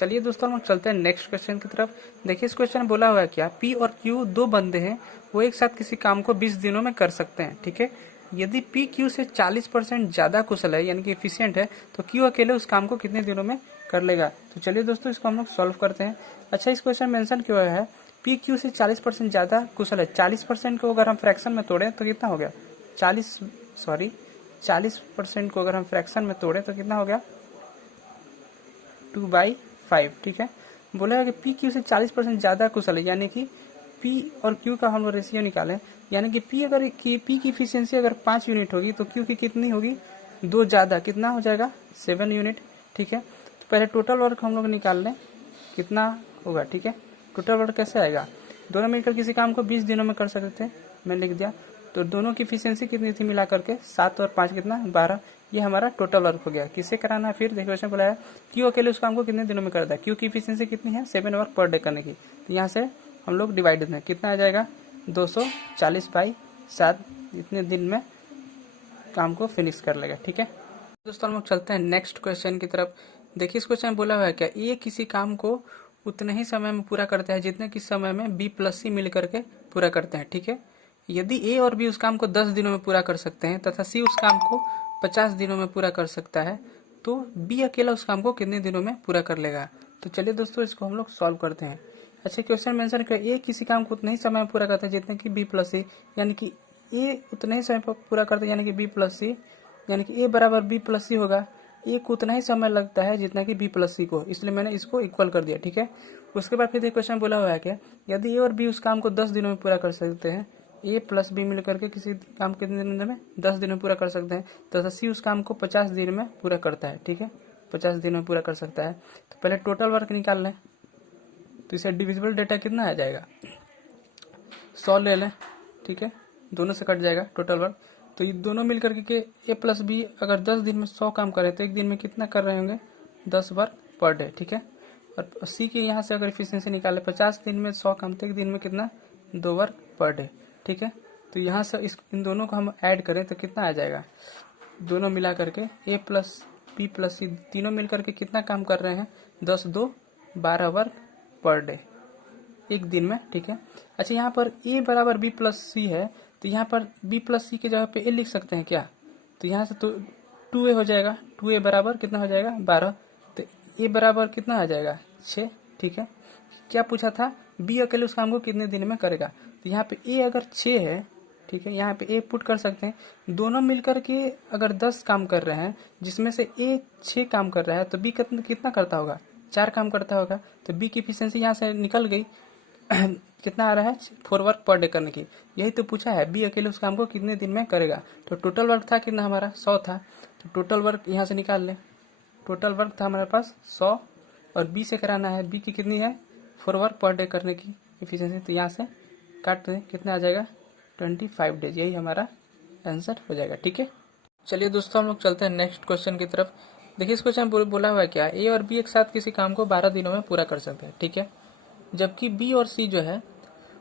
चलिए दोस्तों हम चलते हैं नेक्स्ट क्वेश्चन की तरफ। देखिए इस क्वेश्चन में बोला हुआ है क्या, पी और क्यू दो बंदे हैं, वो एक साथ किसी काम को 20 दिनों में कर सकते हैं। ठीक है, यदि पी क्यू से 40% ज्यादा कुशल है यानी कि एफिशिएंट है, तो क्यू अकेले उस काम को कितने दिनों में कर लेगा। तो चलिए दोस्तों इसको हम लोग सॉल्व करते हैं। अच्छा, इस क्वेश्चन में मेंशन क्यों है पी क्यू से 40% ज्यादा कुशल है। 40% को अगर हम फ्रैक्शन में तोड़े तो कितना हो गया, 40% को अगर हम फ्रैक्शन में तोड़े तो कितना हो गया, 2/5। ठीक है, बोला है कि पी क्यू से 40% ज्यादा कुशल है, यानी कि पी और क्यू का हम रेशियो निकालें, यानी कि पी पी की इफिशियंसी अगर 5 यूनिट होगी तो क्यू की कितनी होगी, 2 ज्यादा, कितना हो जाएगा 7 यूनिट। ठीक है, तो पहले टोटल वर्क हम लोग निकाल लें कितना होगा। ठीक है, टोटल वर्क कैसे आएगा, दोनों मिलकर किसी काम को 20 दिनों में कर सकते थे, मैंने लिख दिया। तो दोनों की इफिशियंसी कितनी थी मिला करके, 7 और 5 कितना 12। ये हमारा टोटल वर्क हो गया। किसे कराना है फिर, देखिए क्वेश्चन बोला है क्यू अकेले उस काम को कितने दिनों में करता है। क्यू की इफिशियंसी कितनी है, 7 वर्क पर डे करने की। तो यहाँ से हम लोग डिवाइड दें, कितना आ जाएगा 240/7, इतने दिन में काम को फिनिश कर लेगा। ठीक है दोस्तों, हम लोग चलते हैं नेक्स्ट क्वेश्चन की तरफ। देखिए इस क्वेश्चन में बोला हुआ है क्या, ए किसी काम को उतने ही समय में पूरा करता है जितने कि समय में बी प्लस सी मिल करके पूरा करते हैं। ठीक है, यदि ए और बी उस काम को 10 दिनों में पूरा कर सकते हैं तथा सी उस काम को 50 दिनों में पूरा कर सकता है, तो बी अकेला उस काम को कितने दिनों में पूरा कर लेगा। तो चलिए दोस्तों इसको हम लोग सॉल्व करते हैं। अच्छा, क्वेश्चन मेंशन कर ए किसी काम को उतने ही समय में पूरा करता है जितने कि बी प्लस सी, यानी कि ए उतने ही समय पर पूरा करता है यानी कि बी प्लस सी, यानी कि ए बराबर बी प्लस सी होगा। ए को उतना ही समय लगता है जितना कि बी प्लस सी को, इसलिए मैंने इसको इक्वल कर दिया। ठीक है, उसके बाद फिर क्वेश्चन बोला हुआ है क्या, यदि ए और बी उस काम को 10 दिनों में पूरा कर सकते हैं, ए प्लस बी मिल करके किसी काम कितने दिनों में 10 दिन में पूरा कर सकते हैं, तथा सी उस काम को 50 दिन में पूरा करता है। ठीक है, 50 दिन में पूरा कर सकता है। तो पहले टोटल वर्क निकाल लें, तो इसे डिविजिबल डेटा कितना आ जाएगा, 100 ले लें। ठीक है, दोनों से कट जाएगा टोटल वर्क। तो ये दोनों मिलकर के ए प्लस बी अगर 10 दिन में 100 काम करें तो एक दिन में कितना कर रहे होंगे, 10 वर्क पर डे। ठीक है, और सी के यहाँ से अगर इफिशियंसी निकाले 50 दिन में 100 काम तो एक दिन में कितना, 2 वर्क पर डे। ठीक है, तो यहाँ से इन दोनों को हम ऐड करें तो कितना आ जाएगा, दोनों मिला करके ए प्लस बी प्लस सी तीनों मिल करके कितना काम कर रहे हैं, 10 2 12 वर्क पर डे एक दिन में। ठीक है, अच्छा यहाँ पर ए बराबर बी प्लस सी है, तो यहाँ पर बी प्लस सी के जगह पे ए लिख सकते हैं क्या, तो यहाँ से तो 2a हो जाएगा, 2a बराबर कितना हो जाएगा 12, तो ए बराबर कितना आ जाएगा 6। ठीक है, क्या पूछा था, बी अकेले उस काम को कितने दिन में करेगा, तो यहाँ पे ए अगर 6 है, ठीक है, यहाँ पे ए पुट कर सकते हैं। दोनों मिलकर के अगर 10 काम कर रहे हैं जिसमें से ए 6 काम कर रहा है, तो बी कितना करता होगा, 4 काम करता होगा। तो बी की इफिशियंसी यहाँ से निकल गई कितना आ रहा है, 4 वर्क पर डे करने की। यही तो पूछा है, बी अकेले उस काम को कितने दिन में करेगा। तो टोटल वर्क था कितना हमारा, 100 था, तो टोटल वर्क यहाँ से निकाल ले। टोटल वर्क था हमारे पास 100 और बी से कराना है, बी की कितनी है 4 वर्क पर डे करने की इफिशियंसी, तो यहाँ से काट दें कितना आ जाएगा 25 डेज, यही हमारा आंसर हो जाएगा। ठीक है, चलिए दोस्तों हम लोग चलते हैं नेक्स्ट क्वेश्चन की तरफ। देखिए इस क्वेश्चन में बोला हुआ है क्या, ए और बी एक साथ किसी काम को 12 दिनों में पूरा कर सकते हैं। ठीक है, जबकि बी और सी जो है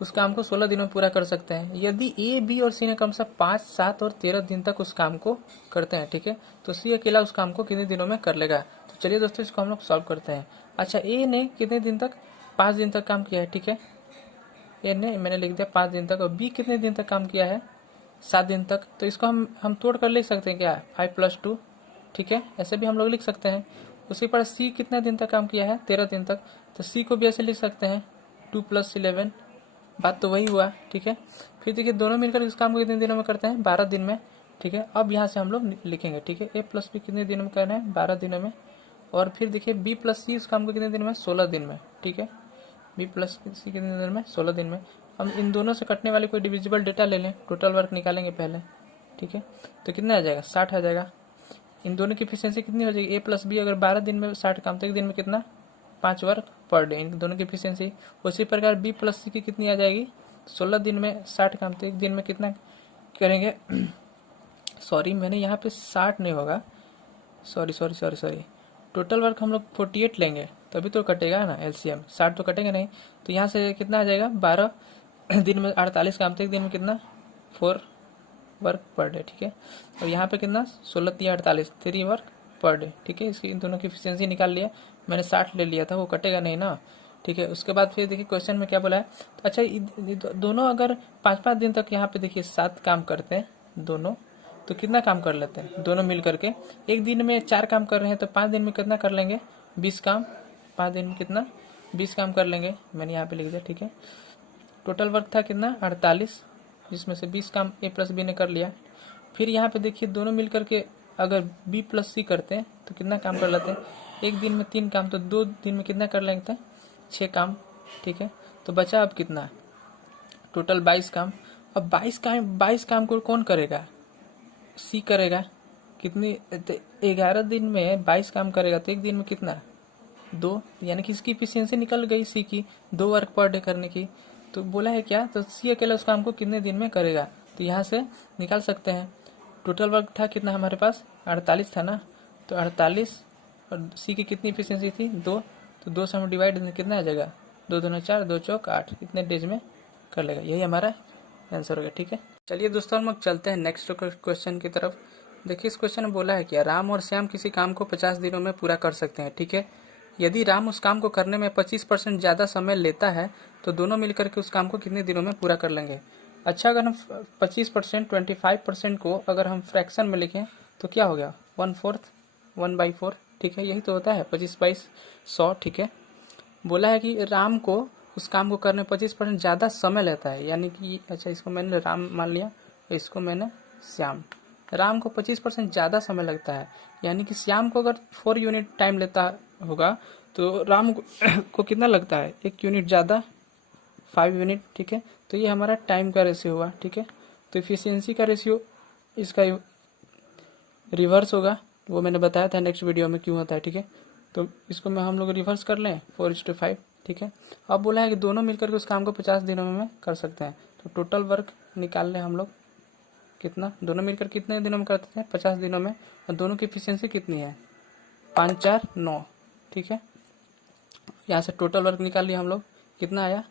उस काम को 16 दिनों में पूरा कर सकते हैं। यदि ए बी और सी ने कम से कम 5 7 और 13 दिन तक उस काम को करते हैं, ठीक है, तो सी अकेला उस काम को कितने दिनों में कर लेगा। तो चलिए दोस्तों इसको हम लोग सॉल्व करते हैं। अच्छा, ए ने कितने दिन तक, 5 दिन तक काम किया है। ठीक है, ए ने मैंने लिख दिया 5 दिन तक, और बी कितने दिन तक काम किया है, 7 दिन तक। तो इसको हम तोड़ कर लिख सकते हैं क्या, 5 + 2। ठीक है, ऐसे भी हम लोग लिख सकते हैं। उसी पर सी कितने दिन तक काम किया है, 13 दिन तक, तो सी को भी ऐसे लिख सकते हैं 2 + 11, बात तो वही हुआ। ठीक है, फिर देखिए दोनों मिलकर इस काम को कितने दिनों में करते हैं, 12 दिन में। ठीक है, अब यहाँ से हम लोग लिखेंगे। ठीक है, ए प्लस बी कितने दिनों में करना है, 12 दिनों में, और फिर देखिए बी प्लस सी उस काम को कितने दिन में, 16 दिन में। ठीक है, बी प्लस सी कितने दिन में, 16 दिन में। हम इन दोनों से कटने वाले कोई डिविजिबल डेटा ले लें, टोटल वर्क निकालेंगे पहले। ठीक है, तो कितना आ जाएगा, 60 आ जाएगा। इन दोनों की एफिशिएंसी कितनी हो जाएगी, ए प्लस बी अगर 12 दिन में 60 काम, तो एक दिन में कितना, 5 वर्क पर डे, इन दोनों की एफिशिएंसी। उसी प्रकार बी प्लस सी की कितनी आ जाएगी, 16 दिन में 60 काम, तो एक दिन में कितना करेंगे सॉरी मैंने यहाँ पे 60 नहीं होगा, सॉरी टोटल वर्क हम लोग 48 लेंगे तभी तो कटेगा ना एलसीएम, 60 तो कटेंगे नहीं। तो यहाँ से कितना आ जाएगा, 12 दिन में 48 काम, तो एक दिन में कितना, 4 वर्क पर डे। ठीक है, और यहाँ पे कितना, 16 × 3 = 48, 3 वर्क पर डे, ठीक है। इसकी इन दोनों की एफिशिएंसी निकाल लिया मैंने, 60 ले लिया था, वो कटेगा नहीं ना, ठीक है। उसके बाद फिर देखिए क्वेश्चन में क्या बोला है, तो अच्छा दोनों अगर 5-5 दिन तक यहाँ पे देखिए 7 काम करते हैं दोनों, तो कितना काम कर लेते हैं दोनों मिल करके। एक दिन में 4 काम कर रहे हैं तो 5 दिन में कितना कर लेंगे, 20 काम। 5 दिन में कितना, 20 काम कर लेंगे, मैंने यहाँ पे लिख दिया, ठीक है। टोटल वर्क था कितना, 48, जिसमें से 20 काम ए प्लस बी ने कर लिया। फिर यहाँ पे देखिए दोनों मिल करके अगर बी प्लस सी करते हैं तो कितना काम कर लेते हैं, एक दिन में 3 काम, तो 2 दिन में कितना कर लेते हैं, 6 काम, ठीक है। तो बचा अब कितना, टोटल 22 काम। अब 22 काम को कौन करेगा, सी करेगा। कितनी, 11 दिन में 22 काम करेगा तो एक दिन में कितना, 2, यानी कि इसकी एफिशिएंसी निकल गई सी की, 2 वर्क पर डे करने की। तो बोला है क्या, तो सी अकेला उस काम को कितने दिन में करेगा, तो यहाँ से निकाल सकते हैं। टोटल वर्क था कितना हमारे पास, 48 था ना, तो 48 और सी की कितनी एफिशिएंसी थी, 2, तो 2 से हम डिवाइड कितना आ जाएगा, 2 दूना 4, 2 चौक 8, इतने डेज में कर लेगा। यही हमारा आंसर हो गया, ठीक है। चलिए दोस्तों हम लोग चलते हैं नेक्स्ट क्वेश्चन की तरफ। देखिए इस क्वेश्चन में बोला है क्या, राम और श्याम किसी काम को 50 दिनों में पूरा कर सकते हैं, ठीक है। यदि राम उस काम को करने में 25% ज़्यादा समय लेता है तो दोनों मिलकर के उस काम को कितने दिनों में पूरा कर लेंगे। अच्छा, अगर हम 25%, 25% को अगर हम फ्रैक्शन में लिखें तो क्या हो गया, 1/4, 1/4, ठीक है। यही तो होता है 25/100, ठीक है। बोला है कि राम को उस काम को करने 25% ज़्यादा समय लेता है, यानी कि अच्छा इसको मैंने राम मान लिया, इसको मैंने श्याम। राम को 25% ज़्यादा समय लगता है, यानी कि श्याम को अगर 4 यूनिट टाइम लेता होगा तो राम को कितना लगता है, 1 यूनिट ज़्यादा, 5 यूनिट, ठीक है। तो ये हमारा टाइम का रेशियो हुआ, ठीक है। तो एफिशिएंसी का रेशियो इसका रिवर्स होगा, वो मैंने बताया था नेक्स्ट वीडियो में क्यों होता है, ठीक है। तो इसको मैं हम लोग रिवर्स कर लें, 4:5, ठीक है। अब बोला है कि दोनों मिलकर के उस काम को 50 दिनों में कर सकते हैं, तो टोटल वर्क निकाल लें हम लोग, कितना, दोनों मिलकर कितने दिनों में करते हैं, 50 दिनों में। और दोनों की एफिशिएंसी कितनी है, 5, 4, 9, ठीक है। यहाँ से टोटल वर्क निकाल लिया हम लोग, कितना आया,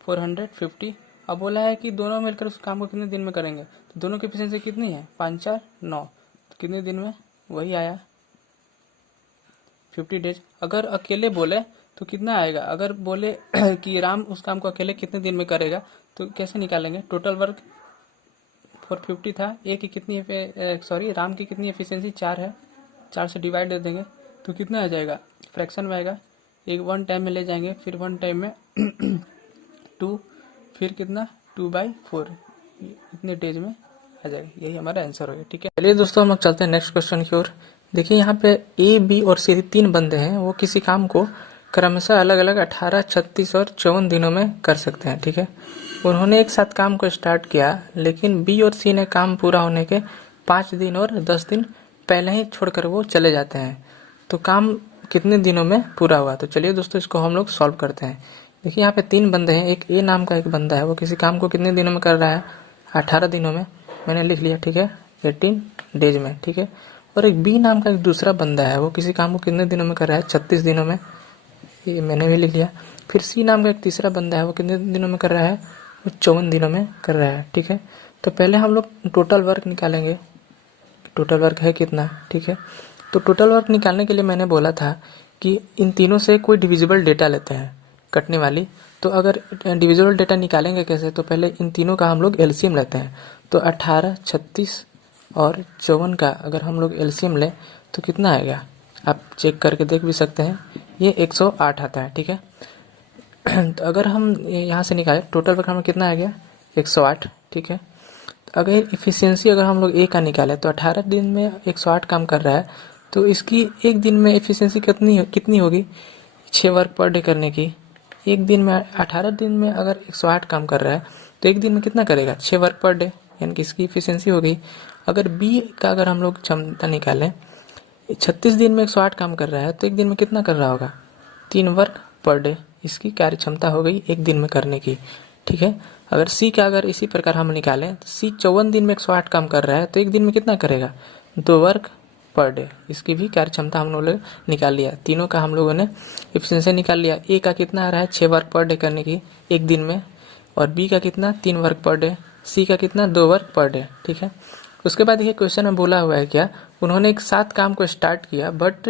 450। अब बोला है कि दोनों मिलकर उस काम को कितने दिन में करेंगे, तो दोनों की एफिशिएंसी कितनी है, 5, 4, 9, तो कितने दिन में, वही आया 50 डेज। अगर अकेले बोले तो कितना आएगा, अगर बोले कि राम उस काम को अकेले कितने दिन में करेगा तो कैसे निकालेंगे, टोटल वर्क 450 था, ए की कितनी, सॉरी राम की कितनी एफिशिएंसी 4 है, 4 से डिवाइड दे देंगे तो कितना आ जाएगा, फ्रैक्शन में आएगा, एक 1 टाइम में ले जाएंगे, फिर 1 टाइम में 2, फिर कितना 2/4, इतने डेज में आ जाएगा। यही हमारा आंसर हो गया, ठीक है। चलिए दोस्तों हम लोग चलते हैं नेक्स्ट क्वेश्चन की ओर। देखिए यहाँ पे ए, बी और सी 3 बंदे हैं, वो किसी काम को क्रमशः अलग अलग 18, 36 और 54 दिनों में कर सकते हैं, ठीक है। उन्होंने एक साथ काम को स्टार्ट किया, लेकिन बी और सी ने काम पूरा होने के 5 दिन और 10 दिन पहले ही छोड़कर वो चले जाते हैं, तो काम कितने दिनों में पूरा हुआ। तो चलिए दोस्तों इसको हम लोग सॉल्व करते हैं। देखिए यहाँ पे 3 बंदे हैं, एक ए नाम का एक बंदा है, वो किसी काम को कितने दिनों में कर रहा है, 18 दिनों में, मैंने लिख लिया, ठीक है, 18 डेज में, ठीक है। और एक बी नाम का एक दूसरा बंदा है, वो किसी काम को कितने दिनों में कर रहा है, 36 दिनों में, ये मैंने भी लिख लिया। फिर सी नाम का एक तीसरा बंदा है, वो कितने दिनों में कर रहा है, वो 54 दिनों में कर रहा है, ठीक है। तो पहले हम लोग टोटल वर्क निकालेंगे, टोटल वर्क है कितना, ठीक है। तो टोटल वर्क निकालने के लिए मैंने बोला था कि इन तीनों से कोई डिविजिबल डेटा लेते हैं कटने वाली। तो अगर डिविजिबल डेटा निकालेंगे कैसे, तो पहले इन तीनों का हम लोग एलसीएम लेते हैं। तो 18, 36 और 54 का अगर हम लोग एलसीएम लें तो कितना आएगा, आप चेक करके देख भी सकते हैं, ये 108 आता है, ठीक है। तो अगर हम यहाँ से निकालें टोटल वर्क हमें कितना आ गया, 108, ठीक है। अगर एफिशिएंसी अगर हम लोग ए का निकालें तो 18 दिन में 108 काम कर रहा है, तो इसकी एक दिन में एफिशिएंसी कितनी होगी, 6 वर्क पर डे करने की। एक दिन में 18 दिन में अगर 108 काम कर रहा है तो एक दिन में कितना करेगा, 6 वर्क पर डे, यानी कि इसकी एफिशिएंसी हो गई। अगर बी का अगर हम लोग क्षमता निकालें, 36 दिन में 108 काम कर रहा है तो एक दिन में कितना कर रहा होगा, 3 वर्क पर डे, इसकी कार्य क्षमता हो गई एक दिन में करने की, ठीक है। अगर सी का अगर इसी प्रकार हम निकालें तो सी 54 दिन में 108 काम कर रहा है तो एक दिन में कितना करेगा, 2 वर्क पर डे, इसकी भी कार्य क्षमता हम लोग निकाल लिया। तीनों का हम लोगों ने एफिशिएंसी निकाल लिया। ए का कितना आ रहा है, 6 वर्क पर डे करने की एक दिन में, और बी का कितना, 3 वर्क पर डे, सी का कितना, 2 वर्क पर डे, ठीक है। उसके बाद देखिए क्वेश्चन में बोला हुआ है क्या, उन्होंने एक साथ काम को स्टार्ट किया, बट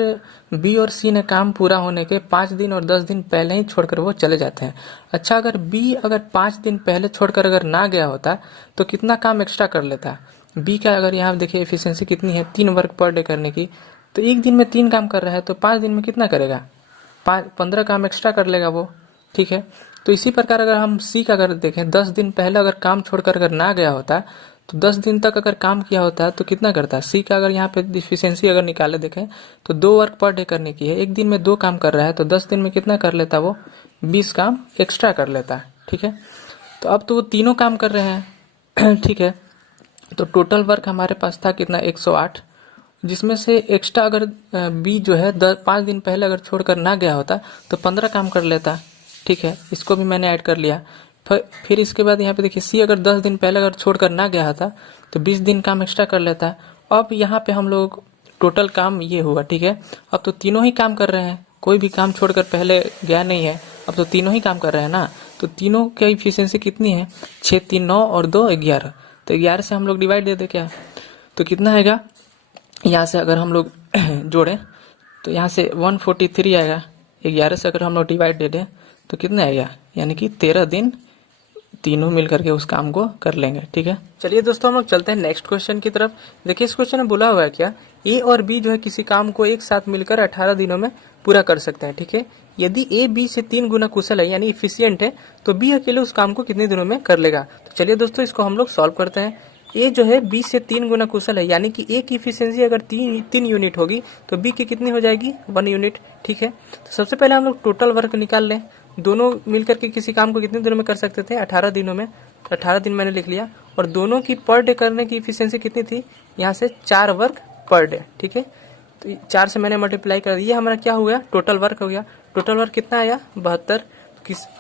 बी और सी ने काम पूरा होने के 5 दिन और 10 दिन पहले ही छोड़कर वो चले जाते हैं। अच्छा, अगर बी अगर 5 दिन पहले छोड़कर अगर ना गया होता तो कितना काम एक्स्ट्रा कर लेता। बी का अगर यहाँ देखिए एफिशिएंसी कितनी है 3 वर्क पर डे करने की, तो एक दिन में 3 काम कर रहा है तो 5 दिन में कितना करेगा, 15 काम एक्स्ट्रा कर लेगा वो। ठीक है, तो इसी प्रकार अगर हम सी का अगर देखें 10 दिन पहले अगर काम छोड़कर अगर ना गया होता तो 10 दिन तक अगर काम किया होता तो कितना करता। सी का अगर यहाँ पे एफिशिएंसी अगर निकाले देखें तो 2 वर्क पर डे करने की है, एक दिन में 2 काम कर रहा है तो 10 दिन में कितना कर लेता वो, 20 काम एक्स्ट्रा कर लेता है। ठीक है, तो अब तो वो तीनों काम कर रहे हैं। ठीक है, तो टोटल वर्क हमारे पास था कितना 108, जिसमें से एक्स्ट्रा अगर बी जो है 5 दिन पहले अगर छोड़कर ना गया होता तो 15 काम कर लेता। ठीक है, इसको भी मैंने ऐड कर लिया। फिर इसके बाद यहाँ पे देखिए सी अगर 10 दिन पहले अगर छोड़कर ना गया था तो 20 दिन काम एक्स्ट्रा कर लेता। अब यहाँ पे हम लोग टोटल काम ये हुआ। ठीक है, अब तो तीनों ही काम कर रहे हैं, कोई भी काम छोड़कर पहले गया नहीं है, अब तो तीनों ही काम कर रहे हैं ना। तो तीनों की एफिशिएंसी कितनी है, 6 3 9 और 2 11, तो 11 से हम लोग डिवाइड दे दे क्या, तो कितना आएगा, यहाँ से अगर हम लोग जोड़ें तो यहाँ से 143 आएगा। 11 से अगर हम लोग डिवाइड दे दें तो कितना आएगा, यानी कि 13 दिन तीनों मिल करके उस काम को कर लेंगे। ठीक है, चलिए दोस्तों हम लोग चलते हैं नेक्स्ट क्वेश्चन की तरफ। देखिए इस क्वेश्चन में बोला हुआ है क्या, ए और बी जो है किसी काम को एक साथ मिलकर 18 दिनों में पूरा कर सकते हैं। ठीक है, यदि ए बी से 3 गुना कुशल है यानी इफिशियंट है तो बी अकेले उस काम को कितने दिनों में कर लेगा। तो चलिए दोस्तों इसको हम लोग सॉल्व करते हैं। ए जो है बी से 3 गुना कुशल है, यानी कि ए की इफिशियंसी अगर 3 यूनिट होगी तो बी की कितनी हो जाएगी, 1 यूनिट। ठीक है, तो सबसे पहले हम लोग टोटल वर्क निकाल लें, दोनों मिलकर के किसी काम को कितने दिनों में कर सकते थे, 18 दिनों में। तो 18 दिन मैंने लिख लिया, और दोनों की पर डे करने की इफिशियंसी कितनी थी, यहाँ से 4 वर्क पर डे। ठीक है, तो 4 से मैंने मल्टीप्लाई कर दिया, हमारा क्या हो गया, टोटल वर्क हो गया। टोटल वर्क कितना आया, 72।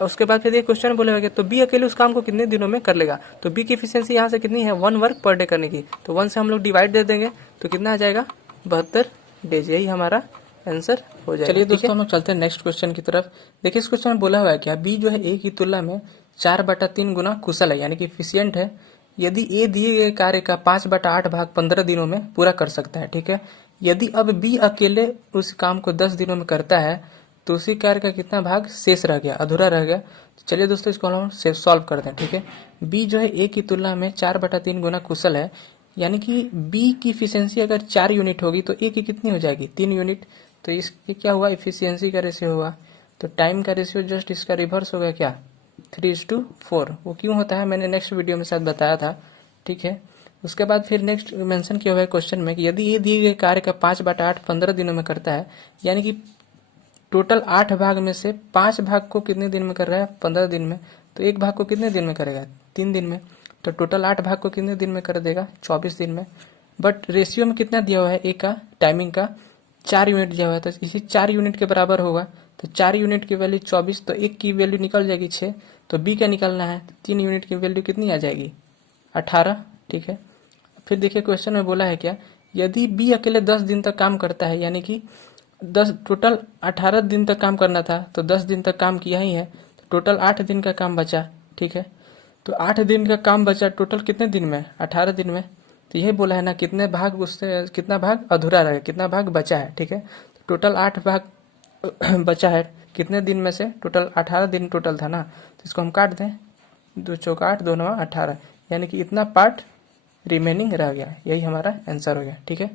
उसके बाद फिर ये क्वेश्चन बोलेगा तो बी अकेले उस काम को कितने दिनों में कर लेगा। तो बी की एफिशिएंसी यहाँ से कितनी है, 1 वर्क पर डे करने की, तो 1 से हम लोग डिवाइड दे देंगे तो कितना आ जाएगा, 72 डेज। यही हमारा आंसर हो जाएगा। चलिए दोस्तों हम लोग चलते हैं नेक्स्ट क्वेश्चन की तरफ। देखिए इस क्वेश्चन में बोला हुआ है क्या, बी जो है ए की तुलना में 4/3 गुना कुशल है यानी कि एफिशिएंट है, यदि ए दिए गए कार्य का 5/8 भाग 15 दिनों में पूरा कर सकता है। ठीक है, यदि अब बी अकेले उस काम को 10 दिनों में करता है तो उसी कार्य का कितना भाग शेष रह गया, अधूरा रह गया। तो चलिए दोस्तों इसको हम सॉल्व करते हैं। ठीक है, बी जो है ए की तुलना में 4/3 गुना कुशल है, यानी कि बी की इफिशियंसी अगर 4 यूनिट होगी तो ए की कितनी हो जाएगी, 3 यूनिट। तो इसके क्या हुआ, इफिशियंसी का रेशियो हुआ, तो टाइम का रेशियो जस्ट इसका रिवर्स हो गया क्या, 3:4। वो क्यों होता है मैंने नेक्स्ट वीडियो में शायद बताया था। ठीक है, उसके बाद फिर नेक्स्ट मेंशन किया हुआ है क्वेश्चन में कि यदि ये दिए गए कार्य का 5/8 15 दिनों में करता है, यानी कि टोटल 8 भाग में से 5 भाग को कितने दिन में कर रहा है, 15 दिन में, तो एक भाग को कितने दिन में करेगा, 3 दिन में। तो टोटल 8 भाग को कितने दिन में कर देगा, 24 दिन में। बट रेशियो में कितना दिया हुआ है, ए का टाइमिंग का 4 यूनिट दिया हुआ है, तो इसी 4 यूनिट के बराबर होगा। तो 4 यूनिट की वैल्यू 24, तो एक की वैल्यू निकल जाएगी 6, तो बी का निकलना है, 3 यूनिट की वैल्यू कितनी आ जाएगी, 18। ठीक है, फिर देखिए क्वेश्चन में बोला है क्या, यदि बी अकेले 10 दिन तक काम करता है, यानी कि 10 टोटल 18 दिन तक काम करना था तो 10 दिन तक काम किया ही है, तो टोटल 8 दिन का काम बचा। ठीक है, तो 8 दिन का काम बचा टोटल कितने दिन में, 18 दिन में। तो यही बोला है ना, कितने भाग उससे कितना भाग अधूरा रहा, कितना भाग बचा है। ठीक है, तो टोटल 8 भाग बचा है कितने दिन में से, टोटल 18 दिन टोटल था ना, तो इसको हम काट दें, 2 चौका 8 2 9 18, यानी कि इतना पार्ट रिमेनिंग रह गया। यही हमारा आंसर हो गया। ठीक है।